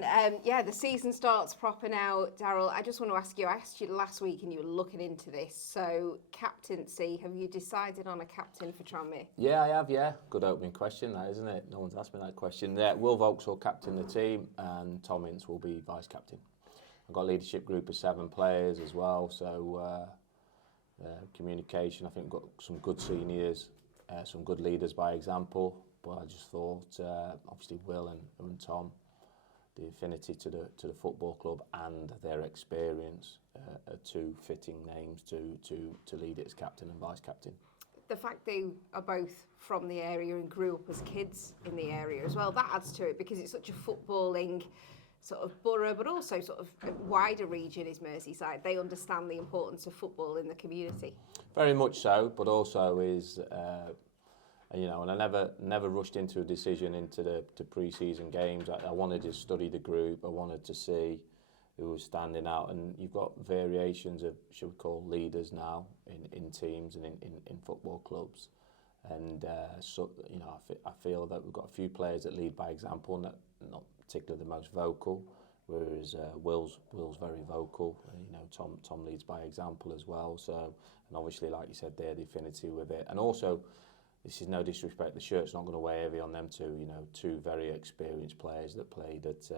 then. The season starts proper now. Darrell, I just want to ask you, I asked you last week and you were looking into this. So, captaincy, have you decided on a captain for Tranmere? Yeah, I have, yeah. Good opening question, that, isn't it? No one's asked me that question. Yeah, 𝗬𝗢𝗡𝗡𝗡𝗘𝗏 will captain the team and Tom Ince will be vice-captain. I've got a leadership group of 7 players as well, so communication, I think we've got some good seniors, some good leaders by example, but I just thought, obviously Will and Tom, the affinity to the football club and their experience are 2 fitting names to lead it as captain and vice-captain. The fact they are both from the area and grew up as kids in the area as well, that adds to it because it's such a footballing sort of borough, but also sort of a wider region is Merseyside. They understand the importance of football in the community. Very much so, but also is, and I never rushed into a decision into the pre-season games. I wanted to study the group. I wanted to see who was standing out, and you've got variations of, should we call, leaders now in teams and in football clubs. And I feel that we've got a few players that lead by example, not particularly the most vocal, whereas Will's very vocal. Tom leads by example as well. So, and obviously, like you said there, the affinity with it, and also, this is no disrespect, the shirt's not going to weigh heavy on them too. 2 very experienced players that played at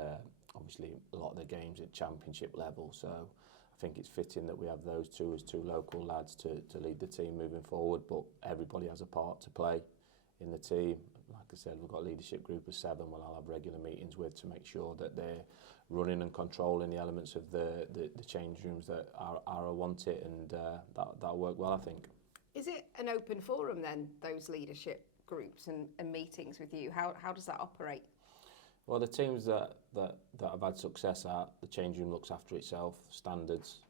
obviously a lot of the games at championship level. So I think it's fitting that we have those 2 as 2 local lads to lead the team moving forward. But everybody has a part to play in the team. Like I said, we've got a leadership group of 7 when I'll have regular meetings with to make sure that they're running and controlling the elements of the change rooms that are want it, and that'll work well, I think. Is it an open forum then, those leadership groups and meetings with you? How does that operate? Well, the teams that have had success at, the change room looks after itself, standards.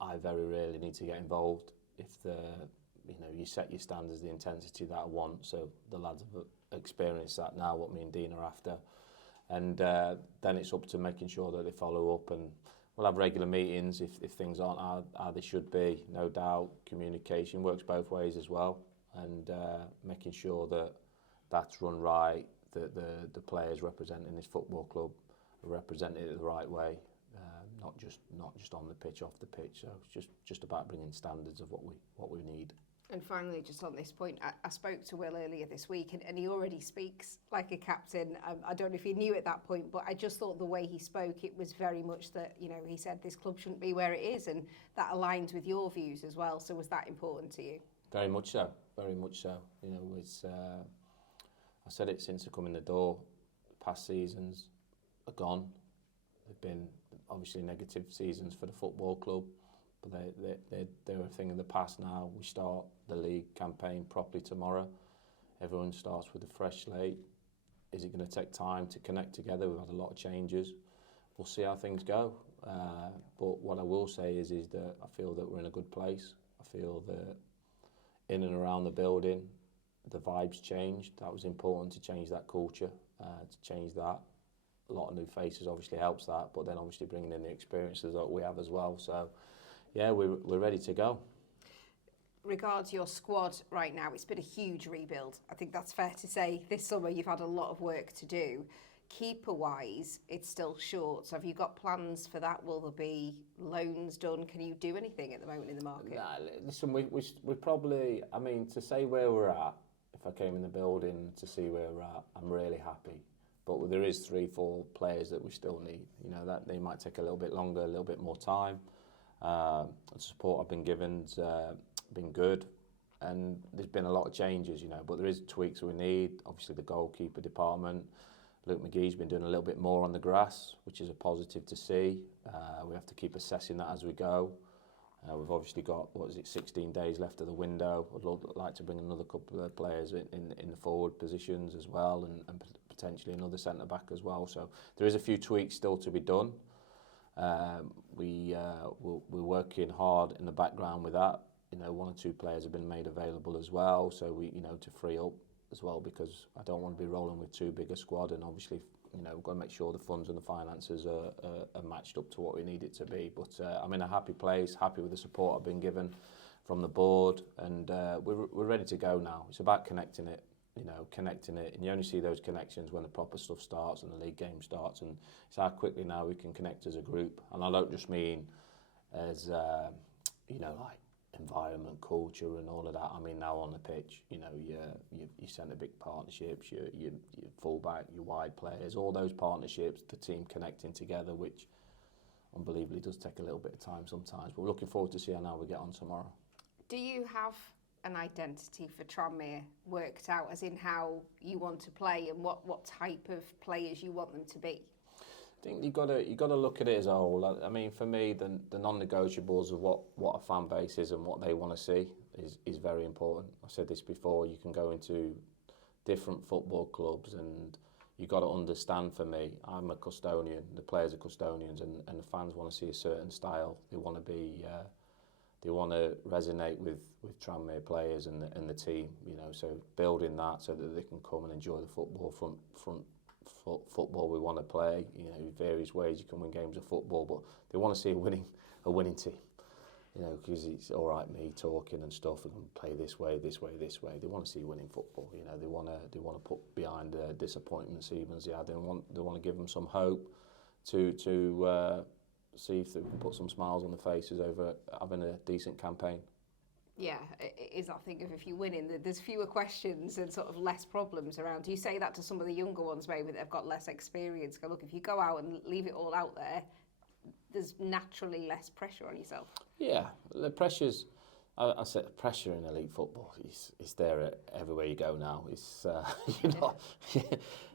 I very rarely need to get involved. If you set your standards, the intensity that I want, so the lads have experienced that now, what me and Dean are after. And then it's up to making sure that they follow up, and we'll have regular meetings if things aren't how they should be. No doubt, communication works both ways as well, and making sure that that's run right, that the players representing this football club are represented the right way, not just on the pitch, off the pitch. So it's just about bringing standards of what we need. And finally, just on this point, I spoke to Will earlier this week, and he already speaks like a captain. I don't know if he knew at that point, but I just thought the way he spoke, it was very much that, he said this club shouldn't be where it is, and that aligns with your views as well. So was that important to you? Very much so, very much so. It's, I said it since I come in the door. Past seasons are gone. They've been obviously negative seasons for the football club, but they're a thing of the past now. We start the league campaign properly tomorrow. Everyone starts with a fresh slate. Is it going to take time to connect together? We've had a lot of changes. We'll see how things go. But what I will say is that I feel that we're in a good place. I feel that in and around the building, the vibes changed. That was important to change that culture, to change that. A lot of new faces obviously helps that, but then obviously bringing in the experiences that we have as well. So, yeah, we're ready to go. Regards your squad right now, it's been a huge rebuild. I think that's fair to say. This summer you've had a lot of work to do. Keeper-wise, it's still short. So have you got plans for that? Will there be loans done? Can you do anything at the moment in the market? Nah, listen, we probably, I mean, to say where we're at, if I came in the building to see where we're at, I'm really happy. But there is 3-4 players that we still need. That they might take a little bit longer, a little bit more time. The support I've been given's been good, and there's been a lot of changes, but there is tweaks we need. Obviously, the goalkeeper department. 𝗬𝗢𝗨𝗥𝗧's been doing a little bit more on the grass, which is a positive to see. We have to keep assessing that as we go. We've obviously got, 16 days left of the window. I'd like to bring another couple of players in the forward positions as well, and potentially another centre-back as well. So there is a few tweaks still to be done. We're working hard in the background with that. 1 or 2 players have been made available as well, so we, to free up as well, because I don't want to be rolling with too big a squad, and obviously, we've got to make sure the funds and the finances are matched up to what we need it to be. But I'm in a happy place, happy with the support I've been given from the board, and we're ready to go now. It's about connecting it. you know, connecting it, and you only see those connections when the proper stuff starts and the league game starts, and it's how quickly now we can connect as a group. And I don't just mean as you know, like environment, culture, and all of that. I mean now on the pitch, you know, your centre big partnerships, your fullback, your wide players, all those partnerships, the team connecting together, which unbelievably does take a little bit of time sometimes. But we're looking forward to seeing how we get on tomorrow. Do you have an identity for Tranmere worked out, as in how you want to play and what type of players you want them to be? I think you got to look at it as a whole. I mean, for me, the non-negotiables of what a fan base is and what they want to see is very important. I said this before. You can go into different football clubs, and you got to understand. For me, I'm a custodian. The players are custodians, and the fans want to see a certain style. They want to be. They want to resonate with Tranmere players and the team. You know, so building that so that they can come and enjoy the football from football we want to play. You know, various ways you can win games of football, but they want to see a winning team. You know, because it's all right me talking and stuff and play this way. They want to see winning football. You know, they want to put behind the disappointments even as they had. They want to give them some hope to see if they can put some smiles on the faces over having a decent campaign. Yeah, it is that thing of if you're winning, there's fewer questions and sort of less problems around. Do you say that to some of the younger ones maybe that have got less experience? Go, look, if you go out and leave it all out there, there's naturally less pressure on yourself. Yeah, the pressure's, I said pressure in elite football is there everywhere you go now. It's you know,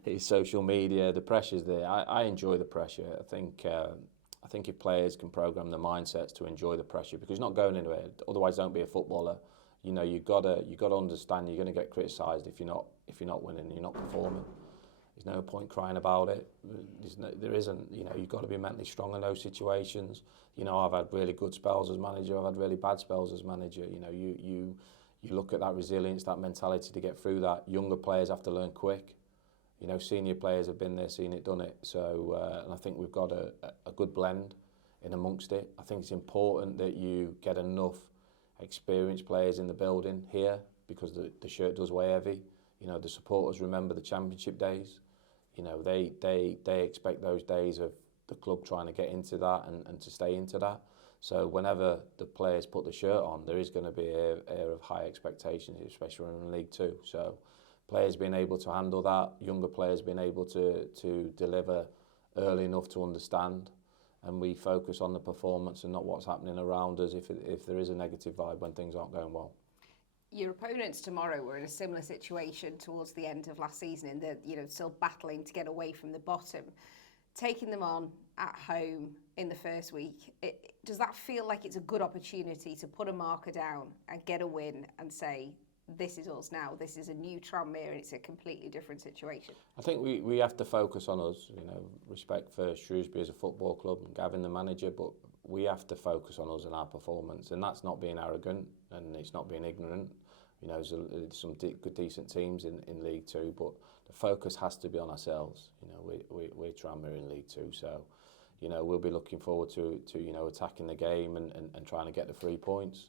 it's social media, the pressure's there. I enjoy the pressure. I think if players can program their mindsets to enjoy the pressure, because it's not going anywhere. Otherwise, don't be a footballer. You know, you gotta understand you're going to get criticised if you're not winning, you're not performing. There's no point crying about it. There isn't. You know, you've got to be mentally strong in those situations. You know, I've had really good spells as manager. I've had really bad spells as manager. You know, you look at that resilience, that mentality to get through that. Younger players have to learn quick. You know, senior players have been there, seen it, done it. So, and I think we've got a good blend in amongst it. I think it's important that you get enough experienced players in the building here, because the shirt does weigh heavy. You know, the supporters remember the championship days. You know, they expect those days of the club trying to get into that and to stay into that. So whenever the players put the shirt on, there is going to be an air of high expectations, especially in League Two. So players being able to handle that, younger players being able to deliver early enough to understand, and we focus on the performance and not what's happening around us if there is a negative vibe when things aren't going well. Your opponents tomorrow were in a similar situation towards the end of last season, in that, you know, still battling to get away from the bottom. Taking them on at home in the first week, does that feel like it's a good opportunity to put a marker down and get a win and say, this is us now, this is a new Tranmere and it's a completely different situation? I think we have to focus on us, you know, respect for Shrewsbury as a football club and Gavin the manager, but we have to focus on us and our performance, and that's not being arrogant and it's not being ignorant. You know, there's some good, decent teams in League Two, but the focus has to be on ourselves. You know, we're Tranmere in League Two, so, you know, we'll be looking forward to you know, attacking the game and trying to get the 3 points.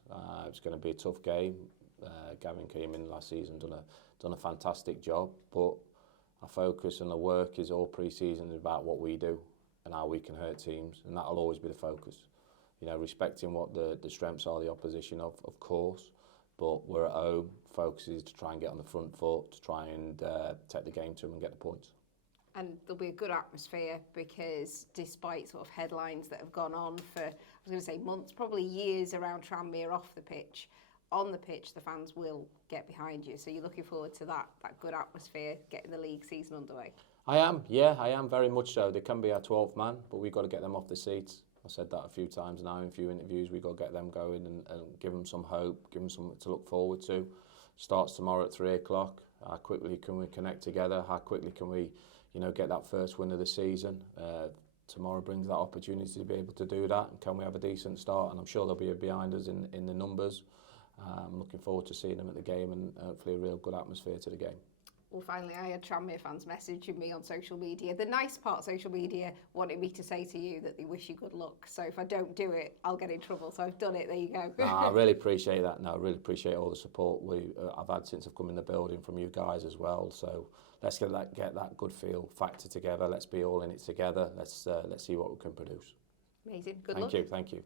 It's going to be a tough game. Gavin came in last season, done a fantastic job, but our focus and the work is all pre-season about what we do and how we can hurt teams, and that'll always be the focus. You know, respecting what the strengths are, the opposition of course, but we're at home. Focus is to try and get on the front foot, to try and take the game to them and get the points. And there'll be a good atmosphere, because despite sort of headlines that have gone on for, I was going to say months, probably years around Tranmere off the pitch, on the pitch the fans will get behind you. So you're looking forward to that good atmosphere, getting the league season underway? I am very much so. They can be our 12th man, but we've got to get them off the seats. I've said that a few times now in a few interviews. We've got to get them going and give them some hope, give them something to look forward to. Starts tomorrow at 3 o'clock. How quickly can we connect together? How quickly can we, you know, get that first win of the season? Tomorrow brings that opportunity to be able to do that. And can we have a decent start? And I'm sure they'll be behind us in the numbers. I'm looking forward to seeing them at the game, and hopefully a real good atmosphere to the game. Well, finally, I had Tranmere fans messaging me on social media. The nice part of social media wanted me to say to you that they wish you good luck. So if I don't do it, I'll get in trouble. So I've done it. There you go. No, I really appreciate that. No, I really appreciate all the support I've had since I've come in the building from you guys as well. So let's get that good feel factor together. Let's be all in it together. Let's see what we can produce. Amazing. Good luck. Thank you.